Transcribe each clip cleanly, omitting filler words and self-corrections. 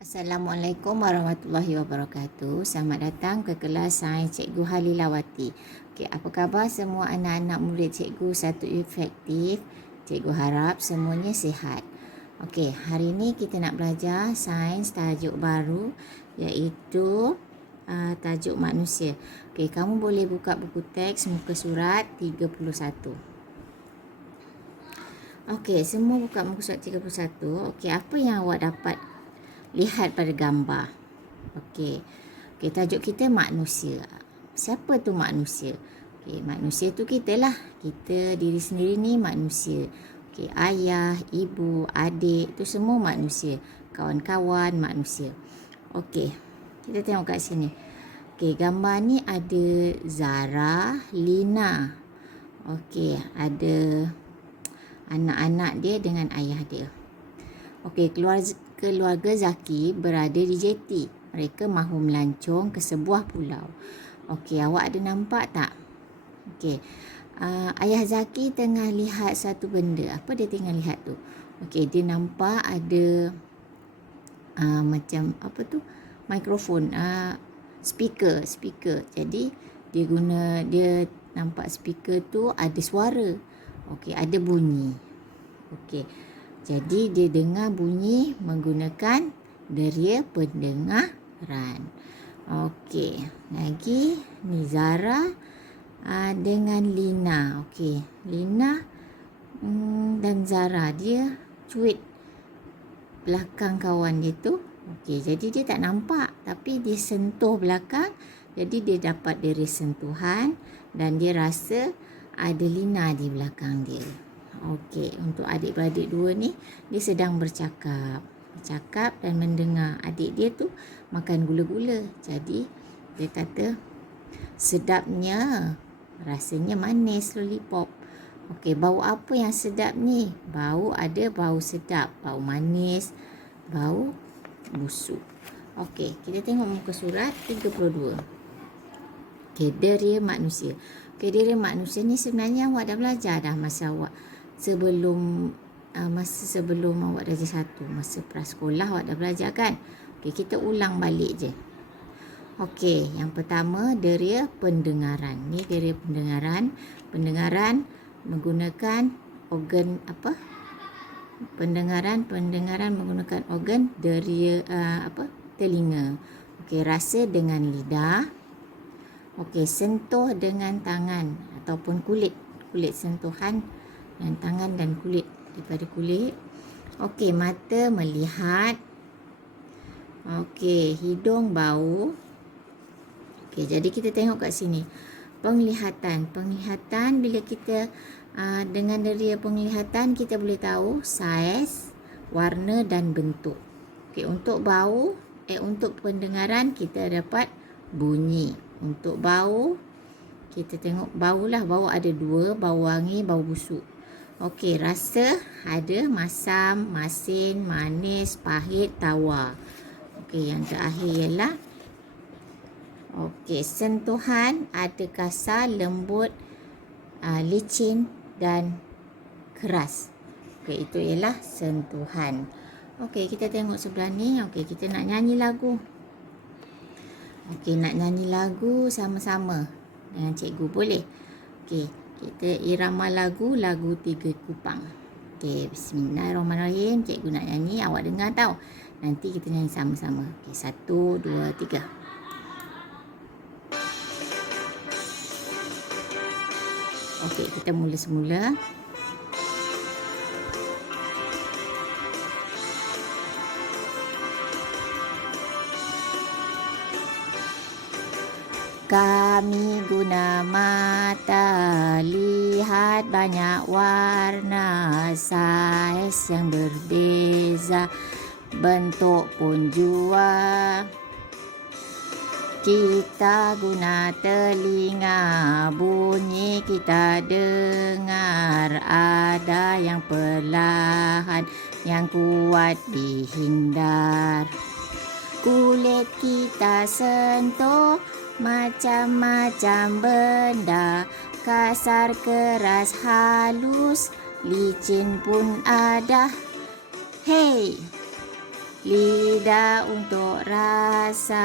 Assalamualaikum warahmatullahi wabarakatuh. Selamat datang ke kelas Sains Cikgu Halilawati. Okey, apa khabar semua anak-anak murid Cikgu Satu Efektif? Cikgu harap semuanya sihat. Okey, hari ini kita nak belajar sains tajuk baru iaitu tajuk manusia. Okey, kamu boleh buka buku teks muka surat 31. Okey, semua buka muka surat 31. Okey, apa yang awak dapat lihat pada gambar? Okey. Okey, tajuk kita manusia. Siapa tu manusia? Okey, manusia tu kita lah. Kita diri sendiri ni manusia. Okey, ayah, ibu, adik tu semua manusia. Kawan-kawan manusia. Okey. Kita tengok kat sini. Okey, gambar ni ada Zara, Lina. Okey, ada anak-anak dia dengan ayah dia. Okey, keluarga Zaki berada di jeti. Mereka mahu melancong ke sebuah pulau. Okey, awak ada nampak tak? Okey, ayah Zaki tengah lihat satu benda. Apa dia tengah lihat tu? Okey, dia nampak ada macam apa tu? Mikrofon, speaker. Jadi dia nampak speaker tu ada suara. Okey, ada bunyi. Okey. Jadi dia dengar bunyi menggunakan deria pendengaran. Okey, lagi ni Zara dengan Lina. Okey, Lina dan Zara dia cuit belakang kawan dia tu. Okey, jadi dia tak nampak tapi dia sentuh belakang. Jadi dia dapat deria sentuhan dan dia rasa ada Lina di belakang dia. Okey, untuk adik-beradik dua ni, dia sedang bercakap dan mendengar. Adik dia tu makan gula-gula. Jadi, dia kata, sedapnya, rasanya manis lollipop. Okey, bau apa yang sedap ni? Ada bau sedap, bau manis, bau busuk. Okey, kita tengok muka surat 32. Okey, deria manusia. Okey, deria manusia ni sebenarnya awak dah belajar dah masa sebelum awak darjah 1, masa prasekolah awak dah belajar kan? Okey, kita ulang balik je. Okey, yang pertama deria pendengaran. Ni deria pendengaran. Pendengaran menggunakan organ apa? Pendengaran menggunakan organ deria telinga. Okey, rasa dengan lidah. Okey, sentuh dengan tangan ataupun kulit sentuhan dengan tangan dan kulit, daripada kulit. Okey, mata melihat. Okey, hidung bau. Okey, jadi kita tengok kat sini. Penglihatan bila kita dengan deria penglihatan kita boleh tahu saiz, warna dan bentuk. Okey, untuk untuk pendengaran kita dapat bunyi. Untuk bau kita tengok bau ada dua, bau wangi, bau busuk. Okey, rasa ada masam, masin, manis, pahit, tawar. Okey, yang terakhir ialah okey, sentuhan ada kasar, lembut, licin dan keras. Okey, itu ialah sentuhan. Okey, kita tengok sebelah ni. Okey, kita nak nyanyi lagu. Okey, nak nyanyi lagu sama-sama dengan cikgu, boleh? Okey, kita irama lagu Tiga Kupang. Okey, bismillahirrahmanirrahim. Cikgu nak nyanyi, awak dengar tau. Nanti kita nyanyi sama-sama. Okey, 1, 2, 3. Okey, kita mula semula. Kami guna mata lihat banyak warna, saiz yang berbeza, bentuk pun jua. Kita guna telinga, bunyi kita dengar, ada yang perlahan, yang kuat dihindar. Kulit kita sentuh macam-macam benda, kasar, keras, halus, licin pun ada. Hey, Lidah untuk rasa,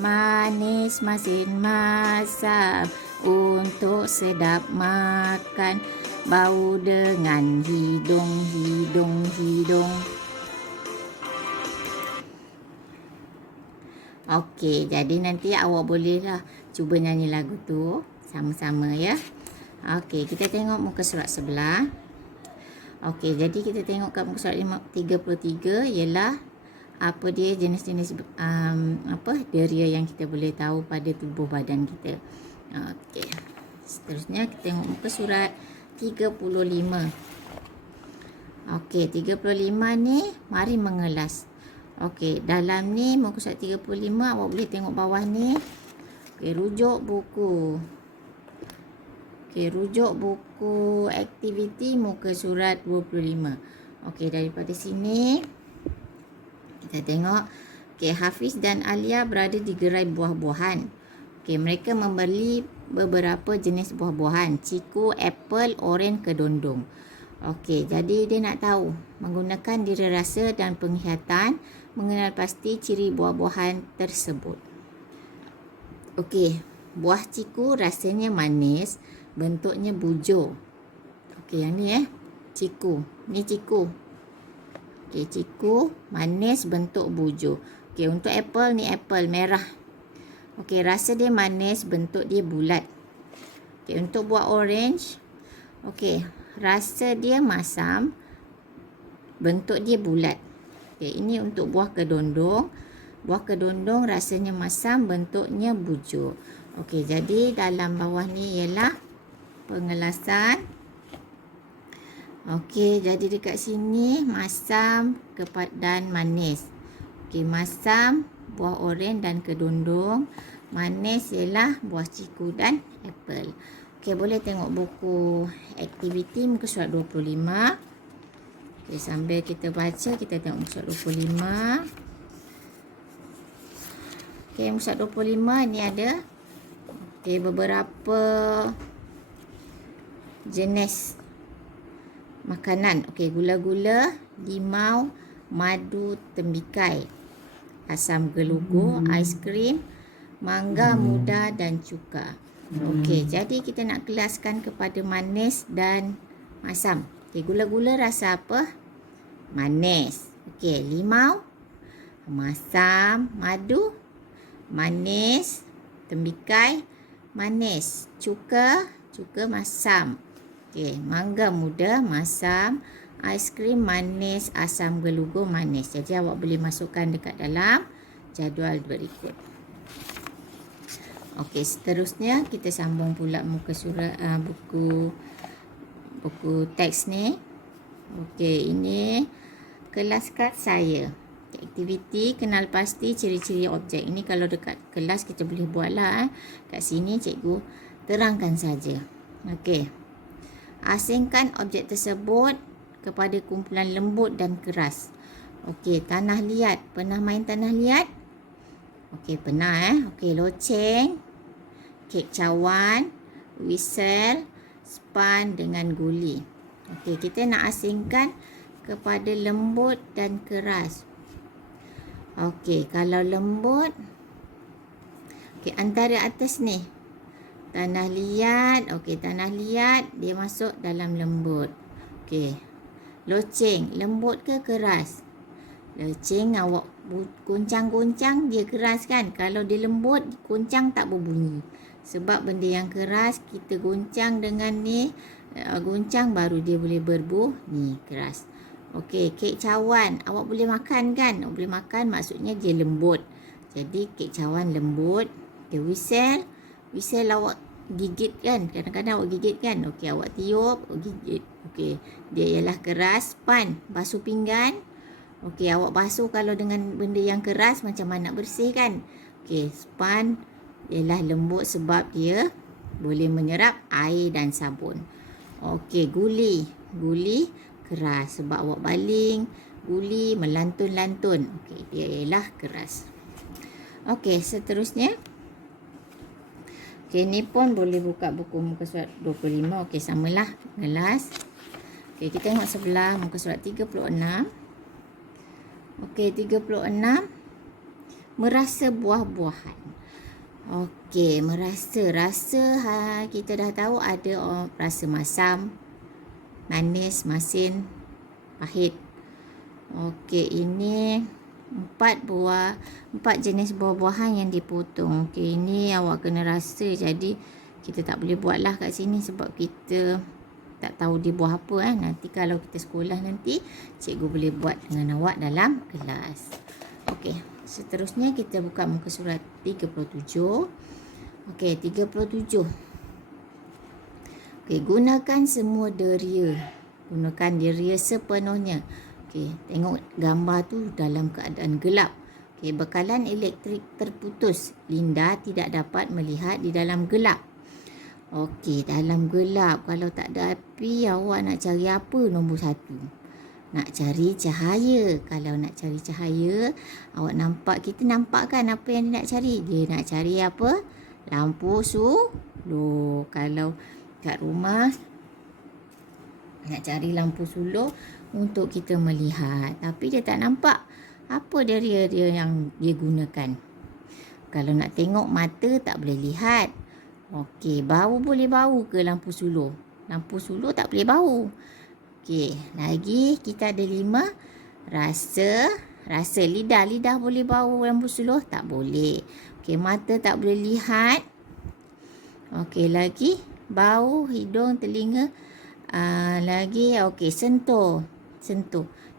manis masin masam, untuk sedap makan, bau dengan hidung, hidung, hidung. Okey, jadi nanti awak bolehlah cuba nyanyi lagu tu sama-sama ya. Okey, kita tengok muka surat sebelah. Okey, jadi kita tengok kat muka surat 33 ialah apa dia jenis-jenis deria yang kita boleh tahu pada tubuh badan kita. Okey. Seterusnya kita tengok muka surat 35. Okey, 35 ni mari mengelas. Okey, dalam ni muka surat 35 awak boleh tengok bawah ni. Okey, rujuk buku. Okey, rujuk buku aktiviti muka surat 25. Okey, daripada sini kita tengok. Okey, Hafiz dan Alia berada di gerai buah-buahan. Okey, mereka membeli beberapa jenis buah-buahan, ciku, apple, oren, kedondong. Okey, jadi dia nak tahu menggunakan dira rasa dan penglihatan mengenal pasti ciri buah-buahan tersebut. Okey, buah ciku rasanya manis, bentuknya bujur. Okey, yang ni ciku. Ni ciku. Okey, ciku manis bentuk bujur. Okey, untuk apple ni apple merah. Okey, rasa dia manis, bentuk dia bulat. Okey, untuk buah orange. Okey, rasa dia masam, bentuk dia bulat. Okey, ini untuk buah kedondong. Buah kedondong rasanya masam, bentuknya bujur. Okey, jadi dalam bawah ni ialah pengelasan. Okey, jadi dekat sini masam dan manis. Okey, masam buah oren dan kedondong, manis ialah buah ciku dan apple. Okey, boleh tengok buku aktiviti muka surat 25. Okey, sambil kita baca kita tengok muka surat 25. Okey, muka surat 25 ni ada beberapa jenis makanan. Okey, gula-gula, limau, madu, tembikai, asam gelugur, aiskrim, mangga muda dan cuka. Okey, jadi kita nak kelaskan kepada manis dan masam. Okey, gula-gula rasa apa? Manis. Okey, limau, masam, madu, manis, tembikai, manis, cuka masam. Okey, mangga muda masam, aiskrim manis, asam gelugur manis. Jadi awak boleh masukkan dekat dalam jadual berikut. Okey, seterusnya kita sambung pula muka surat buku teks ni. Okey, ini kelaskan saya. Aktiviti kenal pasti ciri-ciri objek. Ini kalau dekat kelas kita boleh buatlah. Kat sini cikgu terangkan saja. Okey. Asingkan objek tersebut kepada kumpulan lembut dan keras. Okey, tanah liat. Pernah main tanah liat? Okey, pernah Okey, loceng, kek cawan, whistle, span dengan guli. Okey, kita nak asingkan kepada lembut dan keras. Okey, kalau lembut, okey, antara atas ni tanah liat. Okey, tanah liat dia masuk dalam lembut. Okey, loceng lembut ke keras? Loceng awak goncang-goncang dia keras kan. Kalau dia lembut, goncang tak berbunyi. Sebab benda yang keras kita goncang dengan ni, goncang baru dia boleh berbunyi keras. Okey, kek cawan awak boleh makan kan? Awak boleh makan maksudnya dia lembut. Jadi kek cawan lembut. Okey, whistle awak gigit kan? Kadang-kadang awak gigit kan? Okey, awak tiup, awak gigit. Okey, dia ialah keras. Span, basuh pinggan. Okey, awak basuh kalau dengan benda yang keras macam mana nak bersih kan? Okey, span ialah lembut sebab dia boleh menyerap air dan sabun. Okey, guli keras sebab awak baling guli melantun-lantun. Okey, dia ialah keras. Okey, seterusnya. Okey, ni pun boleh buka buku muka surat 25. Okey, samalah gelas. Okey, kita tengok sebelah muka surat 36. Okey, 36. Merasa buah-buahan. Okey, rasa kita dah tahu ada rasa masam, manis, masin, pahit. Okey, ini 4 jenis buah-buahan yang dipotong. Okey, ini awak kena rasa, jadi kita tak boleh buatlah kat sini sebab kita tak tahu dia buah apa. Nanti kalau kita sekolah nanti, cikgu boleh buat dengan awak dalam kelas. Okey, seterusnya kita buka muka surat 37. Okey, 37. Okey, gunakan semua deria. Gunakan deria sepenuhnya. Okey, tengok gambar tu dalam keadaan gelap. Okey, bekalan elektrik terputus. Linda tidak dapat melihat di dalam gelap. Okey, dalam gelap. Kalau tak ada api, awak nak cari apa nombor 1? Nak cari cahaya. Kalau nak cari cahaya, awak nampak, kita nampak kan apa yang dia nak cari? Dia nak cari apa? Lampu sulur. Kalau kat rumah, nak cari lampu sulur untuk kita melihat. Tapi dia tak nampak apa dia yang dia gunakan. Kalau nak tengok mata tak boleh lihat. Okey, bau boleh bau ke lampu sulur? Lampu sulur tak boleh bau. Okey, lagi kita ada 5. Rasa lidah boleh bau lampu sulur? Tak boleh. Okey, mata tak boleh lihat. Okey, lagi bau, hidung, telinga. Lagi okey, sentuh.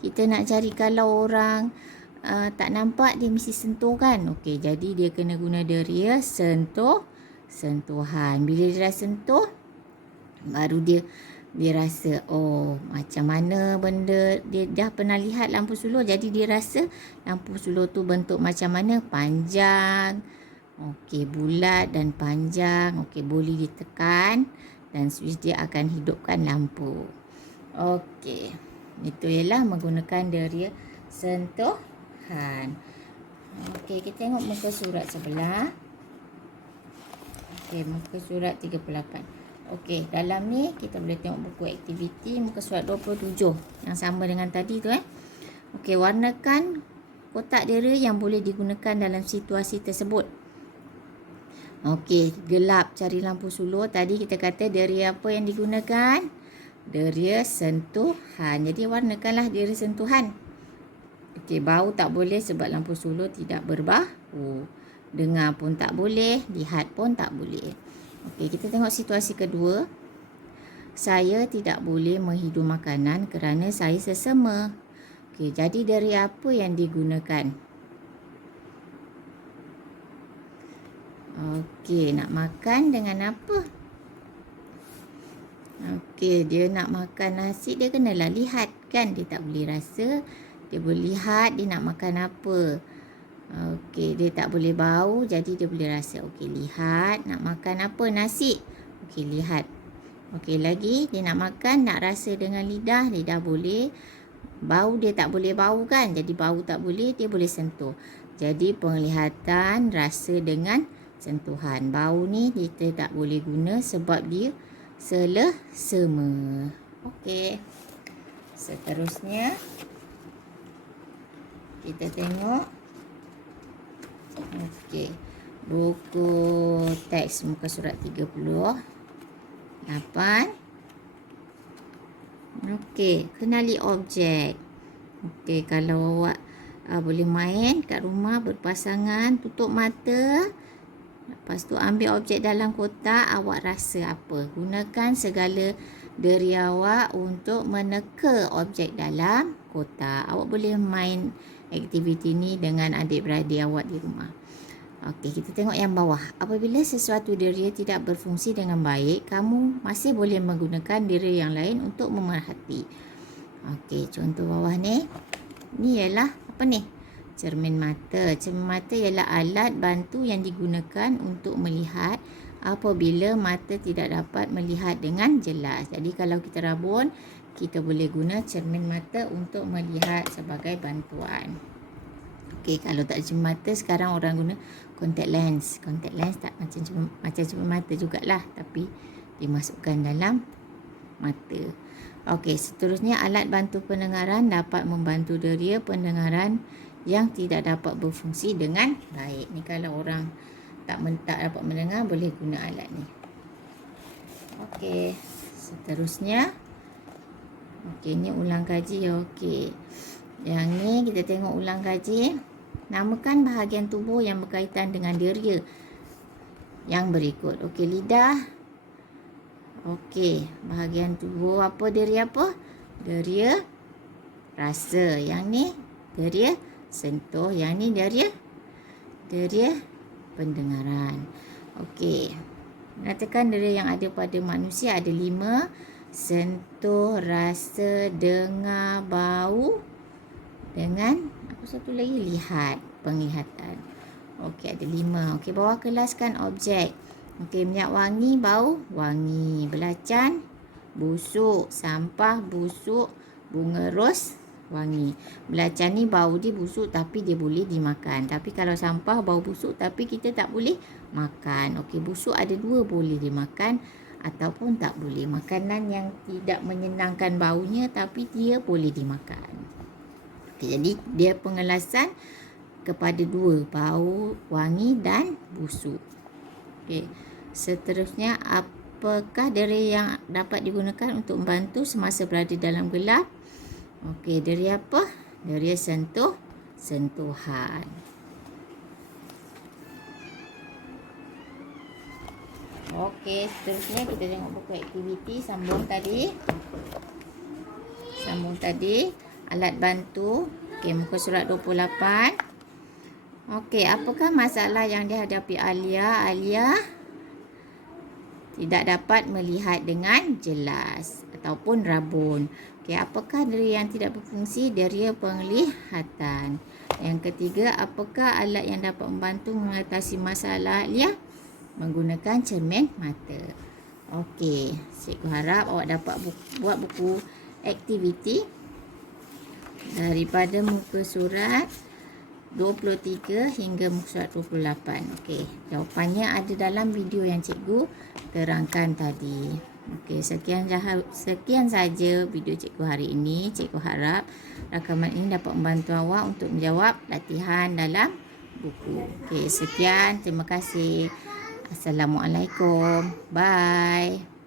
Kita nak cari kalau orang tak nampak, dia mesti sentuh kan. Okey, jadi dia kena guna deria sentuhan. Bila dia dah sentuh, baru dia rasa, oh macam mana benda, dia dah pernah lihat lampu sulur, jadi dia rasa lampu sulur tu bentuk macam mana, panjang, okey, bulat dan panjang. Okey, boleh ditekan dan switch dia akan hidupkan lampu. Okey, itu ialah menggunakan deria sentuhan. Okey, kita tengok muka surat sebelah. Okey, muka surat 38. Okey, dalam ni kita boleh tengok buku aktiviti muka surat 27 yang sama dengan tadi tu. Okey, warnakan kotak deria yang boleh digunakan dalam situasi tersebut. Okey, gelap, cari lampu sulur. Tadi kita kata deria apa yang digunakan? Deria sentuhan. Jadi warnakanlah deria sentuhan. Okey, bau tak boleh sebab lampu sulur tidak berbau. Dengar pun tak boleh, lihat pun tak boleh. Okey, kita tengok situasi kedua. Saya tidak boleh menghidu makanan kerana saya sesama. Okey, jadi deria apa yang digunakan? Okey, nak makan dengan apa? Okey, dia nak makan nasi, dia kenalah lihat kan. Dia tak boleh rasa, dia boleh lihat dia nak makan apa. Okey, dia tak boleh bau, jadi dia boleh rasa. Okey, lihat nak makan apa, nasi. Okey, lihat. Okey, lagi dia nak makan, nak rasa dengan lidah, lidah boleh. Bau dia tak boleh bau kan, jadi bau tak boleh, dia boleh sentuh. Jadi penglihatan, rasa dengan sentuhan. Bau ni kita tak boleh guna sebab dia selesema. Okey, seterusnya kita tengok. Okey, buku teks muka surat 38. Okey, kenali objek. Okey, kalau awak boleh main kat rumah berpasangan, tutup mata. Lepas tu ambil objek dalam kotak, awak rasa apa? Gunakan segala deria awak untuk meneka objek dalam kotak. Awak boleh main aktiviti ni dengan adik-beradik awak di rumah. Okey, kita tengok yang bawah. Apabila sesuatu deria tidak berfungsi dengan baik, kamu masih boleh menggunakan deria yang lain untuk memerhati. Okey, contoh bawah ni. Ni ialah apa ni? Cermin mata. Cermin mata ialah alat bantu yang digunakan untuk melihat apabila mata tidak dapat melihat dengan jelas. Jadi kalau kita rabun, kita boleh guna cermin mata untuk melihat sebagai bantuan. Okey, kalau tak cermin mata, sekarang orang guna contact lens. Contact lens tak macam cermin mata jugalah, tapi dimasukkan dalam mata. Okey, seterusnya alat bantu pendengaran dapat membantu deria pendengaran yang tidak dapat berfungsi dengan baik. Ni kalau orang tak dapat mendengar, boleh guna alat ni. Okey, seterusnya. Okey, ni ulang kaji. Okey. Yang ni kita tengok ulang kaji. Namakan bahagian tubuh yang berkaitan dengan deria yang berikut. Okey, lidah. Okey, bahagian tubuh apa, deria apa? Deria rasa. Yang ni deria sentuh. Yang ni deria pendengaran. Okey. Nyatakan deria yang ada pada manusia ada 5. Sentuh, rasa, dengar, bau dengan apa satu lagi? Lihat, penglihatan. Okey, ada 5. Okey, bawah kelaskan objek. Okey, minyak wangi, bau, wangi. Belacan, busuk. Sampah, busuk. Bunga ros, wangi. Belacan ni bau dia busuk tapi dia boleh dimakan. Tapi kalau sampah bau busuk tapi kita tak boleh makan. Okey, busuk ada 2, boleh dimakan ataupun tak boleh. Makanan yang tidak menyenangkan baunya tapi dia boleh dimakan. Okey, jadi dia pengelasan kepada 2, bau, wangi dan busuk. Okey. Seterusnya, apakah deria yang dapat digunakan untuk membantu semasa berada dalam gelap? Okey, deria apa? Deria sentuhan. Okey, seterusnya kita tengok buku aktiviti sambung tadi. Alat bantu. Okey, muka surat 28. Okey, apakah masalah yang dihadapi Alia? Alia tidak dapat melihat dengan jelas ataupun rabun. Okey, apakah deria yang tidak berfungsi? Deria penglihatan. Yang ketiga, apakah alat yang dapat membantu mengatasi masalah Alia? Menggunakan cermin mata. Okey, cikgu harap awak dapat buat buku aktiviti daripada muka surat 23 hingga muka surat 28. Okey, jawapannya ada dalam video yang cikgu terangkan tadi. Okey, sekian saja video cikgu hari ini. Cikgu harap rakaman ini dapat membantu awak untuk menjawab latihan dalam buku. Okey, sekian. Terima kasih. Assalamualaikum. Bye.